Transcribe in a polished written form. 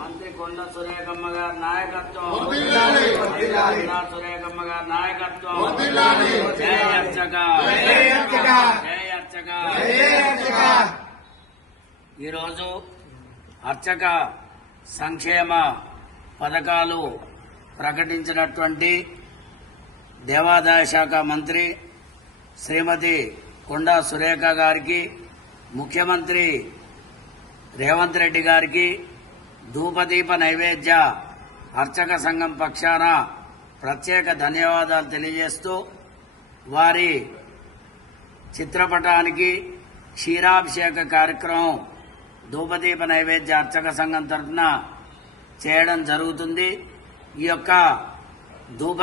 మంత్రి కొండ సురేఖమ్మ గారి నాయకత్వం, సురేఖమ్మ గారి నాయకత్వం. జై అర్చక, జై అర్చక. ఈరోజు అర్చక సంక్షేమ పథకాలు ప్రకటించినటువంటి దేవాదాయ శాఖ మంత్రి శ్రీమతి కొండా సురేఖ గారికి, ముఖ్యమంత్రి రేవంత్ రెడ్డి గారికి ధూపదీప నైవేద్య అర్చక సంఘం పక్షాన ప్రత్యేక ధన్యవాదాలు తెలియజేస్తూ, వారి చిత్రపటానికి క్షీరాభిషేక కార్యక్రమం ధూపదీప నైవేద్య అర్చక సంఘం తరఫున చేయడం జరుగుతుంది. ఈ యొక్క ధూప